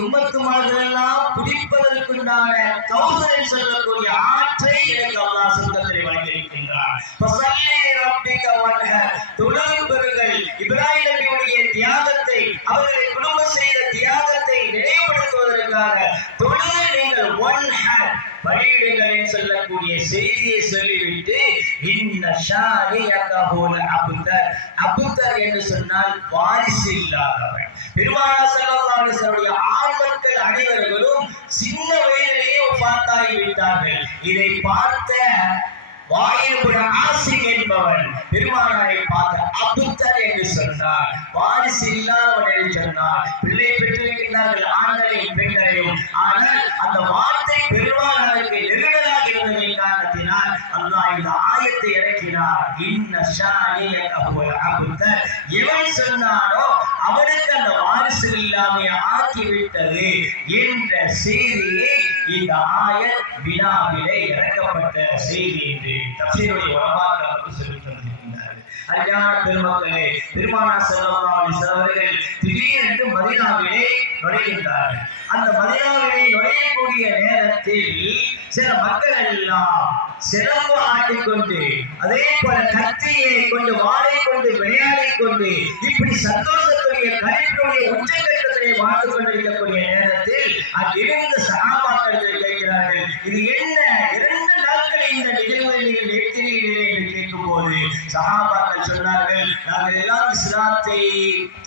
உம்மத்துமார்கள் எல்லாம் குடிப்பதற்குண்டான கௌசரை சொல்லக்கூடிய ஆற்றை எனக்கு அல்லாஹ் சொர்க்கத்திலே வழங்கியிருக்கின்றார். தொழும்பெறுகள் இப்ராஹிம் நபியுடைய தியாகத்தை, அவர்களை குடும்பம் செய்த தியாகத்தை நினைவுபடுத்துவதற்காக தொழுது நீங்கள் ஒன் ஹேண்ட் பலியிடுங்கள் சொல்லக்கூடிய செய்தியை சொல்லிவிட்டு அபுத்தர் என்று சொன்னால் வாரிசு இல்லாதவன். பெருமானார் ஸல்லல்லாஹு அலைஹி வஸல்லம் ஆண்மக்கள் அனைவர்களும் சின்ன வயதிலேயே வஃபாத்தாகி விட்டார்கள். இதை பார்த்த வாயிலுடைய ஆசிம் என்பவன் பெருமானாரை பார்த்து அபுத்தர் என்று சொன்னார். வாரிசு இல்லாதவன் என்று சொன்னார். பிள்ளை பெற்றிருக்கின்றார்கள், ஆண்களையும் பெண்களையும். ஆனால் அந்த வார்த்தை பெருமானாருக்கு நெருடலாக இருந்ததின் காரணத்தினால் அல்லாஹ் இந்த ஆயத்தை இறக்கினார். அபுத்தர் எவன் சொன்னானோ அவனுக்கு அந்த வாரிசு இல்லாமைய ஆக்கிவிட்டது என்ற செய்தியை இந்த ஆயத் வினாவிலே இறக்கப்பட்ட செய்தி என்று தஃசீருடைய உலமாக்கள் சொல்லி தந்திருக்கின்றார்கள். அரியான பெருமக்களே, பெருமானார் ஸல்லல்லாஹு அலைஹி வஸல்லம் அவர்கள் திடீரென்று மதீனாவிலே நுழைகின்றார்கள். அந்த மதீனாவிலே நுழையக்கூடிய நேரத்தில் சில மக்கள் எல்லாம் சிறப்பு ஆட்டிக்கொண்டு, அதே போல கத்தியை கொண்டு, வாளை கொண்டு, விளையாடி கொண்டு, இப்படி சந்தோஷத்துடைய கருத்துடைய உச்சகட்டத்திலே வாழ்ந்து கொண்டிருக்கக்கூடிய நேரத்தில் அங்கிருந்த சஹாபாக்கள் கேட்கிறார்கள், இது என்ன 2 நாட்கள் இந்த நிகழ்வை நீங்கள் நிறுத்தினீர்களே என்று கேட்கும் போது சஹாபாக்கள் சொன்னார்கள், நாங்கள் எல்லாம் இஸ்லாத்தை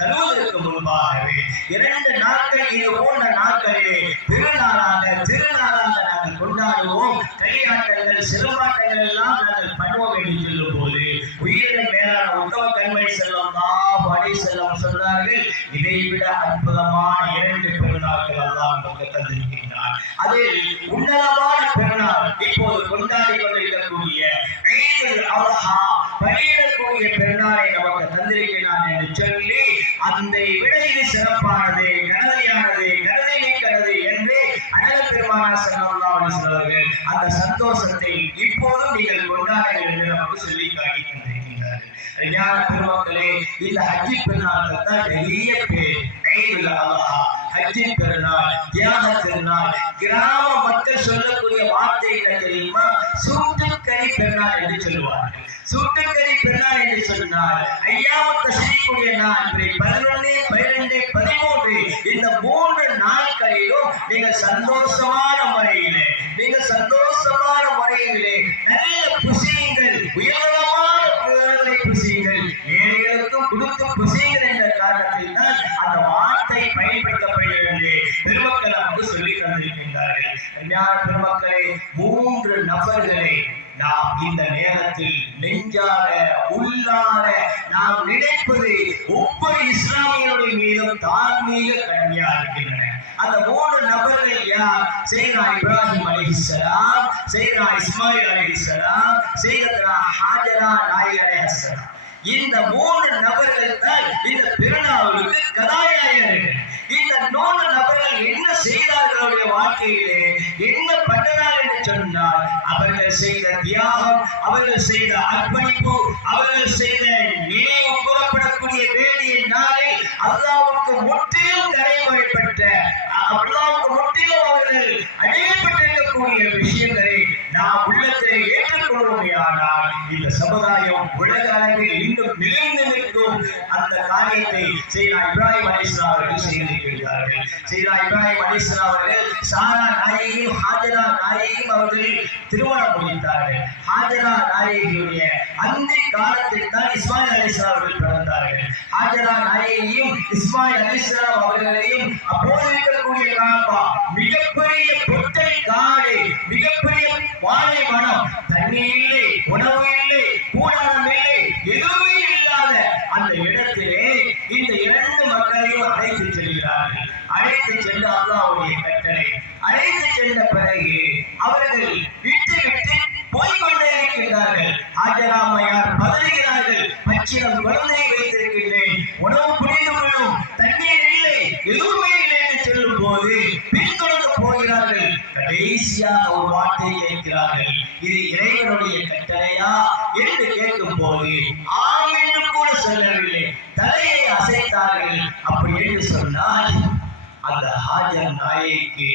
தருவதற்கு முன்பாகவே 2 நாட்கள் இது போன்ற நாட்களிலே திருநாளாக நாங்கள் கொண்டாடுவோம், களியாட்டங்கள் சிறுபாட்டங்கள் எல்லாம் நாங்கள் பண்ணுவோம் என்று சொல்லும் போது உயிரின் மேலான உத்தம கண்மணி ஸல்லல்லாஹு அலைஹி வஸல்லம் சொன்னார்கள், இதை விட அற்புதமான 2 பெருநாட்கள் அல்லாஹ் நமக்கு தந்திருக்கிறார். அதில் உன்னதமான பெருநாள் இப்போது கொண்டாடி கொண்டிருக்கக்கூடிய ஈதுல் அல்ஹா, பலியிடக்கூடிய பெருநாளை நமக்கு தந்திருக்கிறார் என்று சொல்லி அந்த விட இது சிறப்பானது, கனதையானது, கனதை மிக்கது என்று அனல் பெருமானார் ஸல்லல்லாஹு அலைஹி வஸல்லம் அந்த சந்தோஷத்தை இப்போதும் நீங்கள் கொண்டாடுங்கள் என்று நமக்கு சொல்லி காட்டி தந்திருக்கிறார்கள். ஞான பெருமக்களே, இந்த ஹஜ்ஜி பெருநாளுக்கு தான் நிறைய பேர் ஈதுல் அல்ஹா, ஹஜ்ஜி பெருநாள், தியாக பெருநாள். கிராம மக்கள் சொல்லக்கூடிய வார்த்தை என்ன தெரியுமா? சூட்டுக்கறி பெருநாள் என்று சொல்லுவார்கள். சூட்டுக்கறி பெருநாள் என்று சொன்னால் ஐயாமத்தை செய்யக்கூடிய நாள் 11, 12, 13 இந்த 3 நாட்களிலும் நீங்கள் சந்தோஷமான முறையிலே நல்ல புசியுங்கள், உயர்தரமான பொருள்களை புசியுங்கள், ஏழைகளுக்கும் கொடுத்து புசியுங்கள் என்ற காரணத்தில் தான் அந்த வார்த்தை பயன்படுத்தப்படுகிறது. பெருமக்கள் நமக்கு சொல்லி தந்திருக்கின்றார்கள். பெருமக்களே, 3 நபர்களை நாம் இந்த நேரத்தில் நெஞ்சார உள்ளார நாம் நினைப்பது ஒவ்வொரு இஸ்லாமியருடைய மீதும் தார்மீக கடமையா இருக்கின்றன. அந்த 3 நபர்கள் யார்? சையதுனா இப்ராஹிம் அலைஹிஸ்ஸலாம், சையதுனா இஸ்மாயில் அலைஹிஸ்ஸலாம், சையதுனா ஹாஜரா நாயகி அலைஹிஸ்ஸலாம். இந்த 3 நபர்கள் தான் இந்த பெருநாளுக்கு கதாநாயகர்கள். இந்த 3 நபர்கள் என்ன செய்தார்களுடைய வாழ்க்கையிலே என்ன பண்ணார் என்று சொன்னால், அவர்கள் செய்த தியாகம், அவர்கள் செய்த அர்ப்பணிப்பு, அவர்கள் செய்த நினைவு கூறப்படக்கூடிய வேண்டிய நாளில் அல்லாஹ்வுக்கு முற்றிலும் கரைபடப்பட்ட, அல்லாஹ்வுக்கு முற்றிலும் அவர்கள் அடையப்பட்டிருக்கக்கூடிய விஷயங்களை நாம் உள்ளத்திலே ஏற்றுக்கொள்வோமையானால் இந்த சமுதாயம் உலக அளவில் இன்னும் நிலைந்து நிற்கும். அந்த காரியத்தை சையதுனா இப்ராஹிம் அலைஹிஸ்ஸலாம் அவர்கள் செய்திருக்கிறார்கள். சையதுனா இப்ராஹிம் அலைஹிஸ்ஸலாம் அவர்கள் சாரா நாயகியும் ஹாஜரா நாயகியும் அவர்கள் திருமணம் முடித்தார்கள். ஹாஜரா நாயகியுடைய அந்த காலத்தில் தான் இஸ்மாயில் அலைஹிஸ்ஸலாம் அவர்கள் பிறந்தார்கள். ஹாஜரா நாயகியும் இஸ்மாயில் அலைஹிஸ்ஸலாம் அவர்களையும் அப்போது இருக்கக்கூடிய காபா, மிகப்பெரிய பொட்டை காடு, மிகப்பெரிய வாழை மரம், தண்ணீர் இல்லை, உணவு இல்லை, கூடாரம் இல்லை, எதுவுமே இல்லாத அந்த இடத்திலே இந்த 2 மக்களையும் அழைத்து செல்கிறார்கள். அழைத்து சென்று அல்லாஹ்வுடைய கட்டளை, அழைத்து சென்ற பிறகு அவர்கள் விட்டு போய்கொண்டே இருக்கின்றார்கள். ஹாஜரா அம்மையார் பதறுகிறார்கள், பச்சிலம் குழந்தையை வைத்திருக்கின்றேன், உணவு புரிந்து கொள்ளும், தண்ணீர் இல்லை, எதுவுமே இல்லை என்று சொல்லும் போது பின்தொடர்ந்து போகிறார்கள். கடைசியாக ஒரு வார்த்தை கேட்கிறார்கள், இது இறைவனுடைய கட்டளையா என்று கேட்கும் போது ஆம் என்று கூட சொல்லவில்லை, தலையை அசைத்தார்கள். அப்படி என்று சொன்னால் அந்த ஹாஜர் நாயகிக்கு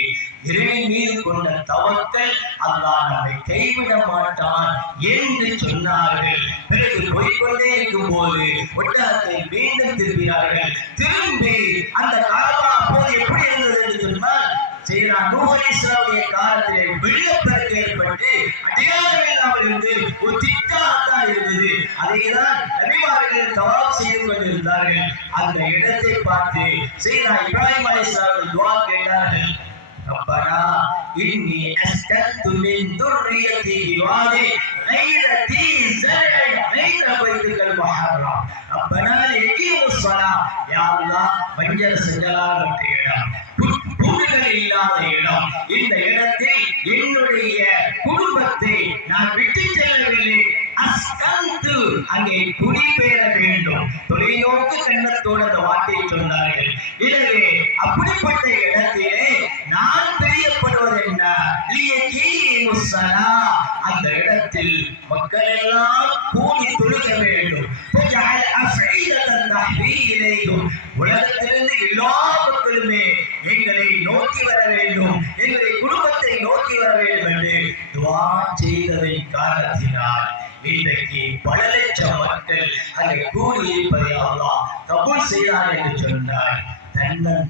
இறைவன் மீது கொண்ட தவக்கல் அல்லாஹ் நம்மை கைவிட மாட்டான் என்று சொன்னார்கள். பிறகு போய்கொண்டே இருக்கும் போது ஒட்டகத்தை மீண்டும் திரும்பினார்கள். திரும்பி அந்த காபா அப்போது எப்படி இருந்தது என்று சொன்னால், நூஹ் அலைஹிஸ்ஸலாமுடைய காலத்திலே வெள்ளப்பெருக்கு ஏற்பட்டு அடையாளம் இல்லாமல் இருந்து ஒரு திட்டாகத்தான் இருந்தது. அதைதான் நபிமார்கள் தவாப் செய்து கொண்டிருந்தார்கள். அந்த இடத்தை பார்த்து சையதுனா இப்ராஹிம் அலைஹிஸ்ஸலாம் துஆ கேட்டார்கள். ரப்பனா இன்னி அஸ்கன்து மின் துர்ரியத்தி பிவாதி غير ذي زرع غير بيتك المحرم ربنا ليقيموا الصلاة. யா அல்லாஹ் பஞ்சர் செஞ்சலால் இடம், புல்லுகள் இல்லாத இடம், இந்த இடத்தில் என்னுடைய குடும்பத்தை நான் விட்டு செல்லவில்லை. அஸ்கந்து அங்கே குடிபெயர வேண்டும். தொலைநோக்கு கண்ணத்தோடு அந்த வார்த்தையை சொன்னார்கள். எனவே அப்படிப்பட்ட இடத்திலே நான் பிரியப்படுவது என்ன, அந்த இடத்தில் மக்கள் எல்லாம் கூடி தொழுக வேண்டும். உலகத்திலிருந்து எல்லா மக்களுமே எங்களை நோக்கி வர வேண்டும், எங்களை குடும்பத்தை நோக்கி வர வேண்டும் என்று துஆ செய்ததின் காரணத்தினால் இன்றைக்கு பல லட்சம் மக்கள் அங்கே கூடி இருப்பதை அல்லாஹ் கபூல் செய்தார் என்று சொன்னார்.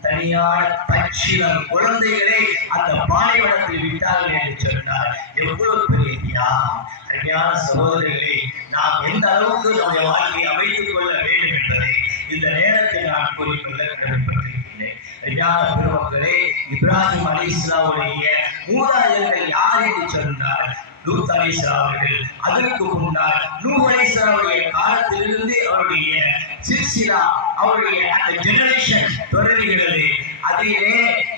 தனியான பச்சிலம் குழந்தைகளை அந்த பாலைவனத்தில் விட்டார்கள் என்று சொன்னார். எவ்வளவு பெரிய தியாகம்! அருமையான சகோதரிகளை, நாம் எந்த அளவுக்கு நம்முடைய வாழ்க்கையை அமைத்துக் கொள்ள வேண்டும் என்பதை இந்த நேரத்தில் நான் கூறிக்கொள்ள கடமைப்பட்டிருக்கிறேன். அருமையான பெருமக்களே, இப்ராஹிம் அலைஹிஸ்ஸலாமுடைய மூதாதையர்கள் யார் என்று சொன்னார்? லூத் அலைஹிஸ்ஸலாம் அவர்கள். அதற்கு முன்னால் நூஹ் அலைஹிஸ்ஸலாமுடைய காலத்திலிருந்து அவருடைய சில்சிலா, அவருடைய அந்த ஜெனரேஷன் தொடர்கிறது. அதிலே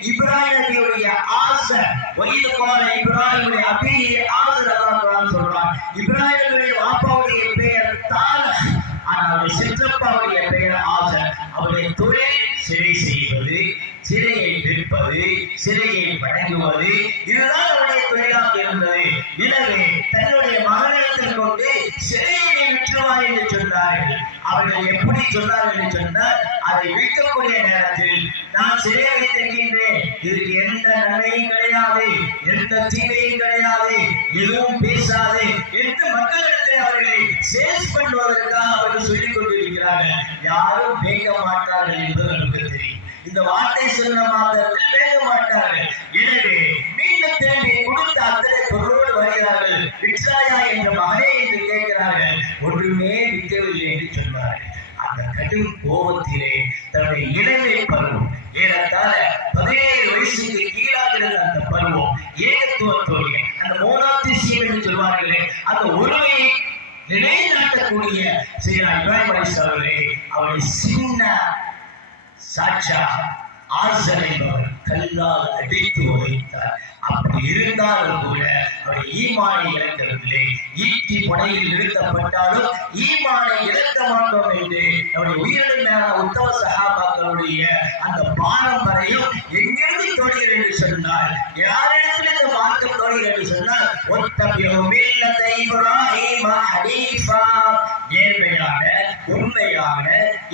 இப்ராஹிம் நபியுடைய ஆசர் வயது கால இப்ராஹிமுடைய அபியே ஆசர் அல்லாஹ் சொல்றான். இப்ராஹிமுடைய வாப்பாவுடைய பெயர் தாரக், ஆனால் அவருடைய சிற்றப்பாவுடைய பெயர் ஆசர். அவருடைய தொழில் சிறை செய்வது, சிறையை விற்பது, சிறையை வழங்குவது, இதுதான் அவருடைய தொழிலாக இருந்தது. எனவே தன்னுடைய மகனிடத்தில் கொண்டு சிறையை விற்றுவார் என்று சொன்னார்கள். அவர்கள் எப்படி சொன்னார்கள் என்று சொன்னால், அதை விற்கக்கூடிய நேரத்தில் நான் சிறையை வைத்திருக்கின்றேன், இதற்கு எந்த நன்மையும் கிடையாது, எந்த தீமையும் கிடையாது, எதுவும் பேசாது என்று மக்களிடத்தில் அவர்களை சேல்ஸ் பண்ணுவதற்காக அவர்கள் சொல்லிக் கொண்டிருக்கிறார்கள். யாரும் பேச மாட்டார்கள் என்பது நமக்கு தெரியும். இந்த வார்த்தை சொன்ன மாத்திரத்தில் பேச மாட்டார்கள். எனவே மீண்டும் திரும்பி கொடுத்த அத்தனை பொருளோடு வருகிறார்கள். விற்றாயா என்ற மகனே என்று கேட்கிறார்கள். ஒன்றுமே விற்கவில்லை என்று சொன்னார்கள். அந்த கடும் கோபத்திலே தன்னுடைய இளமை பருவம், ஏறத்தாழ 17 வயசுக்கு கீழாக இருந்த அந்த பருவம், ஏகத்துவத்தோடைய அந்த மோனாத்திசியம் என்று சொல்வார்களே, அந்த உரிமையை நிலைநாட்டக்கூடிய சையதுனா இப்ராஹிம் அலைஹிஸ்ஸலாம் அவருடைய சின்ன சாட்சா ஆசர் என்பவர் கல்லால் அடித்து உதைத்தார். அப்படி இருந்தாலும் கூட அவருடைய ஈமானை இழக்கவில்லை. ஈட்டி புனையில் நிறுத்தப்பட்டாலும் ஈமானை இழக்க மாட்டோம் என்று நம்முடைய உயிரிழந்த உத்தம சஹாபாக்களுடைய அந்த பாரம்பரியம் எங்கிருந்து தொடர்கிறது என்று சொன்னார். யாரிடத்தில் இந்த மார்க்கம் தொடர்கிறது என்று சொன்னால், நேர்மையான உண்மையான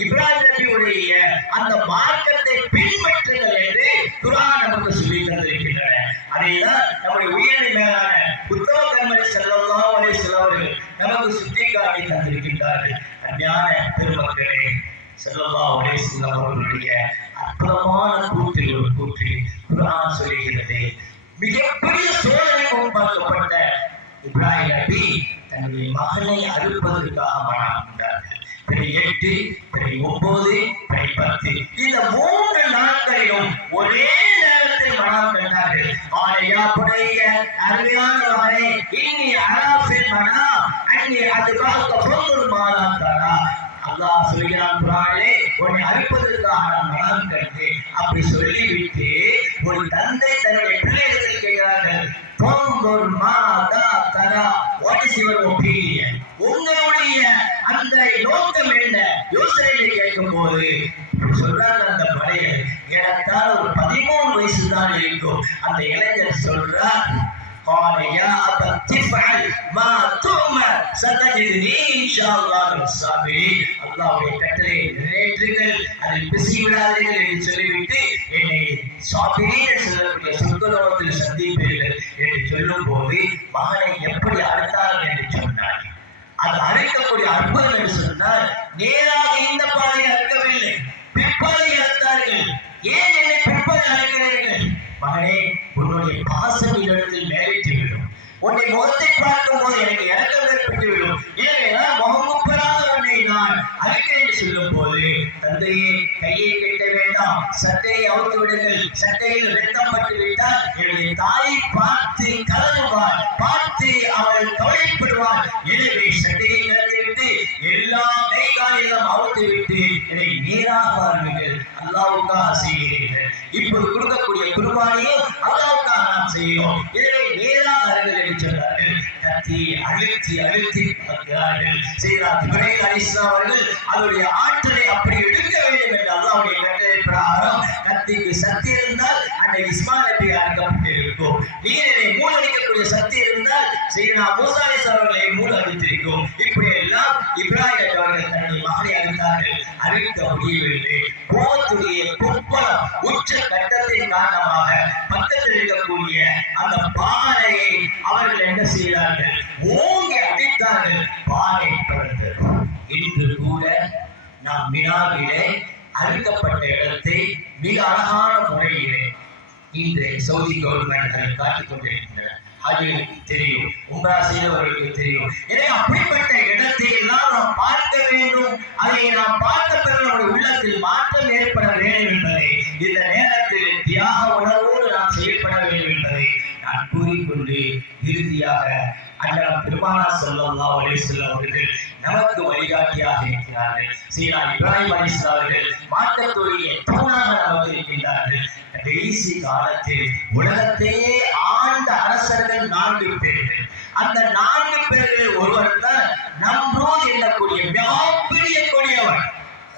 இப்ராஹிம் நபியுடைய அந்த மார்க்கத்தை பின்பற்றுங்கள் என்று குர்ஆன் நமக்கு சொல்லி தந்திருக்கின்றன. அதைதான் நம்முடைய உயிரின் மேலான உத்தம கண்மணி ஸல்லல்லாஹு அலைஹி வஸல்லம் அவர்கள் நமக்கு சுட்டிக்காட்டி தந்திருக்கின்றார்கள். அன்பான பெருமக்களே, ஸல்லல்லாஹு அலைஹி வஸல்லம் அவர்களுடைய அற்புதமான கூற்றில் ஒரு கூற்று குர்ஆன் சொல்லுகிறது. மிகப்பெரிய சோதனை முன்பாக்கப்பட்ட இப்ராஹிம் நபி தன்னுடைய மகனை அறுப்பதற்காக மனம் கொண்டார்கள். பிறை 8, பிறை 9, பிறை 10 இந்த 3 நாட்களிலும் ஒரே நேரத்தில் மனம் கண்டார்கள். ஆனையா புடைய அருமையான மகனே, இன்னி அராஃபில் மனா அன்னி அதுகாக பொருள் மாறாத்தாரா. அல்லாஹ் சொல்கிறான் குர்ஆனிலே, உன்னை அறுப்பதற்காக நான் மனம் கண்டேன். அப்படி சொல்லிவிட்டு ஒரு தந்தை தன்னுடைய பிள்ளைகளுக்கு கேட்கிறார்கள், what is your opinion? உங்களுடைய அந்த நோக்கம் என்ன, யோசனை கேட்கும் போது சொல்றாங்க அந்த படையர், ஏறத்தாழ ஒரு 13 வயசு தான் இருக்கும். அந்த இளைஞர் சொல்றார், قال يا أبت افعل ما تؤمر ستجدني إن شاء الله من الصابرين. அல்லாஹ்வுடைய கட்டளையை நிறைவேற்றுங்கள், அதில் பிசி விடாதீர்கள் என்று சொல்லிவிட்டு என்னை சாபிரீன் சொல்லக்கூடிய சொர்க்கலோகத்தில் சந்திப்பீர்கள் என்று சொல்லும் போது மகனை எப்படி அறுத்தார்கள் என்று சொன்னார். அது அழைக்கக்கூடிய அற்புதம் என்று சொன்னால் நேராக இந்த பாதையை அறுக்கவில்லை, பிற்பாதை அறுத்தார்கள். ஏன் என்னை பிற்பாதை அழைக்கிறீர்கள்? மகனே, உன்னுடைய பாசம் இடத்தில் மேலிட்டு விடும், உன்னை முகத்தை பார்க்கும் போது எனக்கு இறக்கம் ஏற்பட்டுவிடும், ஏனென்றால் முகமுப்பராக உன்னை நான் அழைக்கிறேன் என்று சொல்லும் போது தந்தையே கையை கட்ட வேண்டாம், சட்டையை அவுத்து விடுங்கள், சட்டையில் ரத்தம் பட்டு விட்டால் என்னுடைய தாயை பார்த்து கலருவார், பார்த்து அவள் கவலைப்படுவார். எனவே சட்டையை கலந்துவிட்டு எல்லா கை காலையும் அவுத்து விட்டு என்னை நேராக வாழ்வீர்கள், அல்லாஹ்வுக்காக செய்கிறீர்கள். இப்போது கொடுக்கக்கூடிய குர்பானியும் அல்லாஹ்வுக்காக நாம் செய்கிறோம், எனவே நேராக அருங்கள் என்று சொன்னார்கள். கத்தி அழுத்தி அழுத்தி பார்க்கிறார்கள். செய்கிறார் இப்ராஹிம் அலைஹிஸ்ஸலாம் அவர்கள் அதனுடைய ஆற்றலை அப்படி எடுக்க வேண்டும் என்று அல்லாஹ்வுடைய கட்டளை பிரகாரம் கத்திக்கு சக்தி இருந்தால் அந்த இஸ்மாயில் நபி அறுக்கப்பட்டிருக்கும். நீரினை மூழ்கடிக்கக்கூடிய சக்தி இருந்தால் செய்கிறார் மூசா அலைஹிஸ்ஸலாம் அவர்களை மூழ்கடித்திருக்கும். இப்படி எல்லாம் இப்ராஹிம் அவர்கள் தன்னுடைய மகனை அறுத்தார்கள். அறுக்க முடியவில்லை. கோபத்துடைய குப்பலம் உச்ச கட்டத்தின் காரணமாக பக்கத்தில் இருக்கக்கூடிய அந்த பாறையை அவர்கள் என்ன செய்தார்கள்? ஓங்கி அடித்தார்கள். பாறை பிறந்தது. இன்று கூட நாம் மினாவிலே அறுக்கப்பட்ட இடத்தை மிக அழகான முறையிலே இந்த சவுதி கவர்மெண்ட் அதை காட்டிக் கொண்டிருக்கின்றனர். அவர்களுக்கு தெரியும், உம்ரா செய்தவர்களுக்கு தெரியும். எனவே அப்படிப்பட்ட இடத்தை எல்லாம் நாம் பார்க்க வேண்டும். அதை நாம் பார்த்த பிறகு நம்முடைய உள்ளத்தில் மாற்றம் ஏற்பட வேண்டும் என்பதை இந்த நேரத்தில் தியாக உணர்வோடு நாம் செயல்பட வேண்டும் என்பதை நான் கூறிக்கொண்டு இறுதியாக அண்ணன் பெருமானார் ஸல்லல்லாஹு அலைஹி வஸல்லம் அவர்கள் நமக்கு வழிகாட்டியாக இருக்கிறார்கள். சீனா இப்ராஹிம் அலைஹிஸ்ஸலாம் அவர்கள் மார்க்கத்துடைய தூணாக நமக்கு இருக்கின்றார்கள். கடைசி காலத்தில் உலகத்தையே ஆண்ட அரசர்கள் 4 பேர்கள். அந்த 4 பேர்கள் ஒருவர் தான் நம்ரூத் என்னக்கூடிய மிகப்பெரிய கொடியவர்.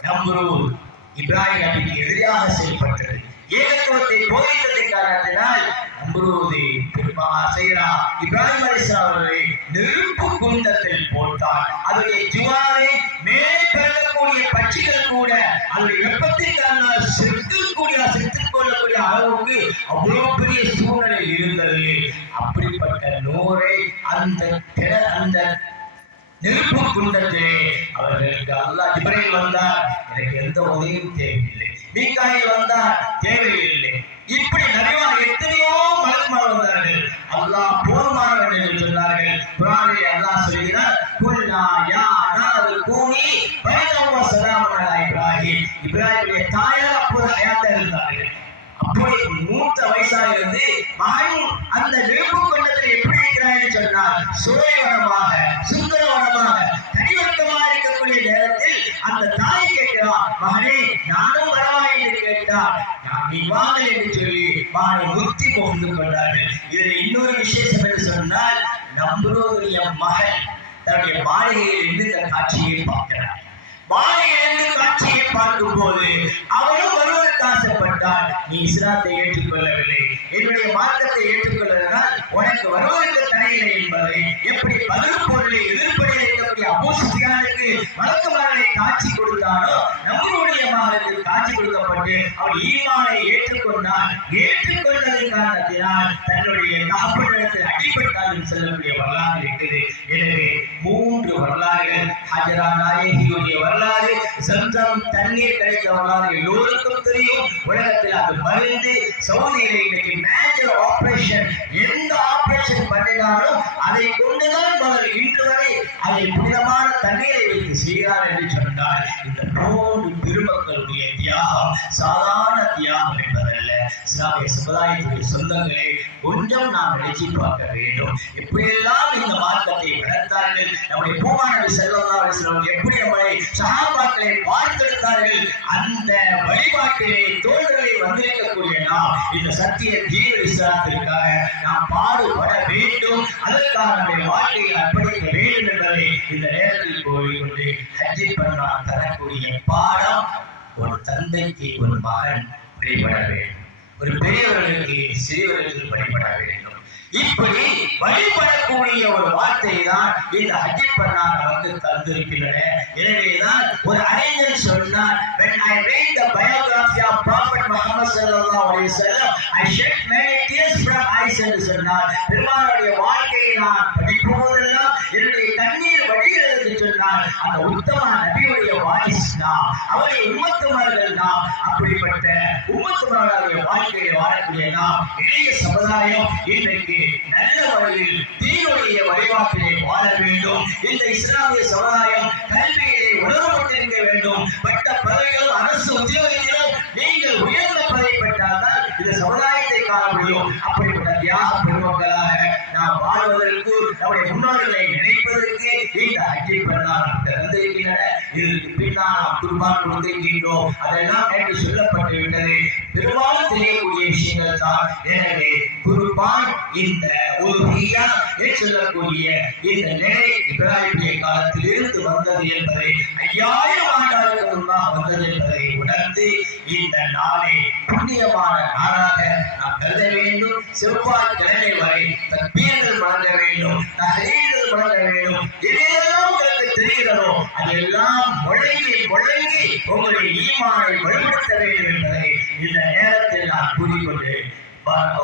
நம்ரூத் இப்ராஹிம் நபிக்கு எதிராக செயல்பட்டது. ஏகத்துவத்தை போதித்ததை காரணத்தினால் நம்ரூதை இப்ராஹிம் அலைஹிஸ்ஸலாம் அவர்களை நெருப்பு குண்டத்தில் போட்டார். அதனுடைய ஜுவாலை மேலே பிறக்கக்கூடிய பட்சிகள் கூட அதனுடைய வெப்பத்தை காரணம் செத்துக் கொள்ளக்கூடிய அளவுக்கு அவ்வளவு பெரிய சூழ்நிலை இருந்தது. அப்படிப்பட்ட நூரை அந்த நெருப்பு குண்டத்திலே அவர்களுக்கு அல்லாஹ் ஜிப்ரீல் வந்தார், எனக்கு எந்த உதவியும் தேவையில்லை. மீகாயில் வந்தார், தேவையில்லை. இப்படி நிறைவாக எத்தனையோ மலக்குமார் வந்தார்கள். அல்லாஹ் போதுமானவன் என்று சொன்னார்கள். குர்ஆனில் அல்லாஹ் சொல்கிறார், குல்னா யா நாரு கூனி பைதம் வ ஸலாமன் அலா இப்ராஹிம். இப்ராஹிமுடைய தாயார் அப்போது ஹயாத்தா இருந்தார்கள். அப்போது மூத்த வயசாக இருந்து மகன் அந்த நெருப்பு குண்டத்தில் எப்படி இருக்கிறார் என்று சொன்னார். சுவைவனமாக சுந்தரவனமாக தனிவர்க்கமாக இருக்கக்கூடிய நேரத்தில் அந்த தாய் கேட்கிறார், மகனே நானும் வரவா என்று கேட்டார். நீ வாங்க என்று சொல்லி மகனை முத்தி புகுந்து கொண்டார்கள். இதில் இன்னொரு விசேஷம் என்று சொன்னால், நம்ரூதுடைய மகன் தன்னுடைய மாளிகையில் இருந்து இந்த காட்சியை பார்க்கிறார். மாளிகையிலிருந்து காட்சியை பார்க்கும் போது அவரும் வருவதற்கு ஆசைப்பட்டார். நீ இஸ்லாத்தை ஏற்றுக்கொள்ளவில்லை, என்னுடைய மார்க்கத்தை ஏற்றுக்கொள்வதனால் உனக்கு வருவதற்கு தடையில்லை என்பதை எப்படி பதில் பொருளை எதிர்ப்படையில் இருக்கக்கூடிய அபூ சுஃபியானுக்கு மலக்குமாரனை காட்சி கொடுத்தானோ நம்முடைய மகனுக்கு காட்சி கொடுக்கப்பட்டு அவர் ஈமானை ஏற்றுக்கொண்டார். ஏற்றுக்கொண்டதன் காரணத்தினால் தன்னுடைய தகப்பனிடத்தில் அடிபட்டார் என்று சொல்லக்கூடிய வரலாறு இருக்குது. எனவே 3 வரலாறுகள், ஹஜரா நாயகியுடைய வரலாறு, சம்சம் தண்ணீர் கிடைத்த வரலாறு எல்லோருக்கும் தெரியும். உலகத்தில் அது மருந்து. சவுதியிலே இன்னைக்கு மேஜர் ஆபரேஷன், எந்த ஆபரேஷன் பண்ணினாலும் அதை கொண்டுதான் முதல் இன்று வரை அதை புனிதமான தண்ணீரை வைத்து செய்கிறார் என்று சொன்னார். இந்த 3 பெருமக்களுடைய தியாகம் சாதாரண தியாகம் என்பதல்ல. இஸ்லாமிய சமுதாயத்துடைய சொந்தங்களை கொஞ்சம் நாம் நினைச்சு பார்க்க வேண்டும். எப்படியெல்லாம் இந்த மார்க்கத்தை வளர்த்தார்கள், நம்முடைய பூமான நபி ஸல்லல்லாஹு அலைஹி வஸல்லம் எப்படி நம்மை சஹாபாக்களை பார்த்தெடுத்தார்கள். அந்த வழிபாட்டிலே தோழர்களை வந்திருக்கக்கூடிய நாம் இந்த சத்திய தீன இஸ்லாத்திற்காக நாம் பாடுபட வேண்டும். அதற்காக நம்முடைய வாழ்க்கையை அர்ப்பணிக்க வேண்டும் என்பதை இந்த நேரத்தில் கூறிக்கொண்டு, ஹஜ்ஜி பெருநாள் தரக்கூடிய பாடம், ஒரு தந்தைக்கு ஒரு மகன் வழிபட வேண்டும், ஒரு பெரியவர்களுக்கு சிறியவர்களுக்கு வழிபட வேண்டும். இப்படி வழிபடக்கூடிய ஒரு வார்த்தை தான் இந்த ஹஜ் பண்ணாங்க வந்து தந்திருக்கின்றன. எனவேதான் ஒரு அறிஞர் சொன்னார், when I read the biography of Prophet Muhammad sallallahu alaihi wasallam I shed many tears from eyes என்று சொன்னார். பெருமானுடைய வாழ்க்கையை நான் படிக்கும் போதெல்லாம் என்னுடைய கண்ணீர் வடிகிறது என்று சொன்னார். அந்த உத்தம நபியுடைய வாரிசு நாம், அவருடைய உம்மத்துமார்கள் நாம். அப்படிப்பட்ட உம்மத்துமார்களுடைய வாழ்க்கையை வாழக்கூடிய நாம் இளைய சமுதாயம் இன்றைக்கு நல்ல வழியில் தீனுடைய வழிபாட்டிலே வாழ வேண்டும். இந்த இஸ்லாமிய சமுதாயம் கல்வியிலே உணரப்பட்டிருக்க வேண்டும். பட்ட பதவிகளும் அரசு உத்தியோகத்திலும் நீங்கள் உயர்ந்த பதவி பெற்றால்தான் இந்த சமுதாயத்தை காண முடியும். அப்படிப்பட்ட தியாக பெருமக்களாக நாம் வாழ்வதற்கு, நம்முடைய முன்னோர்களை நினைப்பதற்கு இந்த ஹஜ்ஜை பெருநாள் தந்திருக்கின்றன. இதற்கு பின்னால் நாம் குர்பான் கொடுத்திருக்கின்றோம். அதெல்லாம் நேற்று சொல்லப்பட்டு விட்டது. பெரும்பாலும் தெரியக்கூடிய விஷயங்கள் தான். எனவே குர்பான் இந்த உலுஹிய்யா என்று சொல்லக்கூடிய இந்த நிலை இப்ராஹிமிய காலத்தில் இருந்து வந்தது என்பதை, 5000 ஆண்டுகளுக்கு முன்பாக வந்தது என்பதை உணர்ந்து இந்த நாளை புண்ணியமான நாளாக நாம் கருத வேண்டும். செவ்வாய்க்கிழமை வரை தக்பீர்கள் வழங்க வேண்டும், தஹ்லீல்கள் வழங்க வேண்டும். எதெல்லாம் உங்களுக்கு தெரிகிறதோ அதெல்லாம் முழங்கி உங்களுடைய ஈமானை வலுப்படுத்த வேண்டும் என்பதை இந்த நேரத்தில் நான் கூறிக்கொண்டு بارك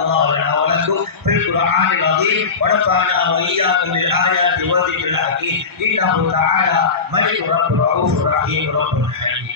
الله لنا ولكم في القرآن العظيم ونفعنا وإياكم بالآيات والذكر الحكيم إنه تعالى ملك رب رؤوف رحيم رب حليم.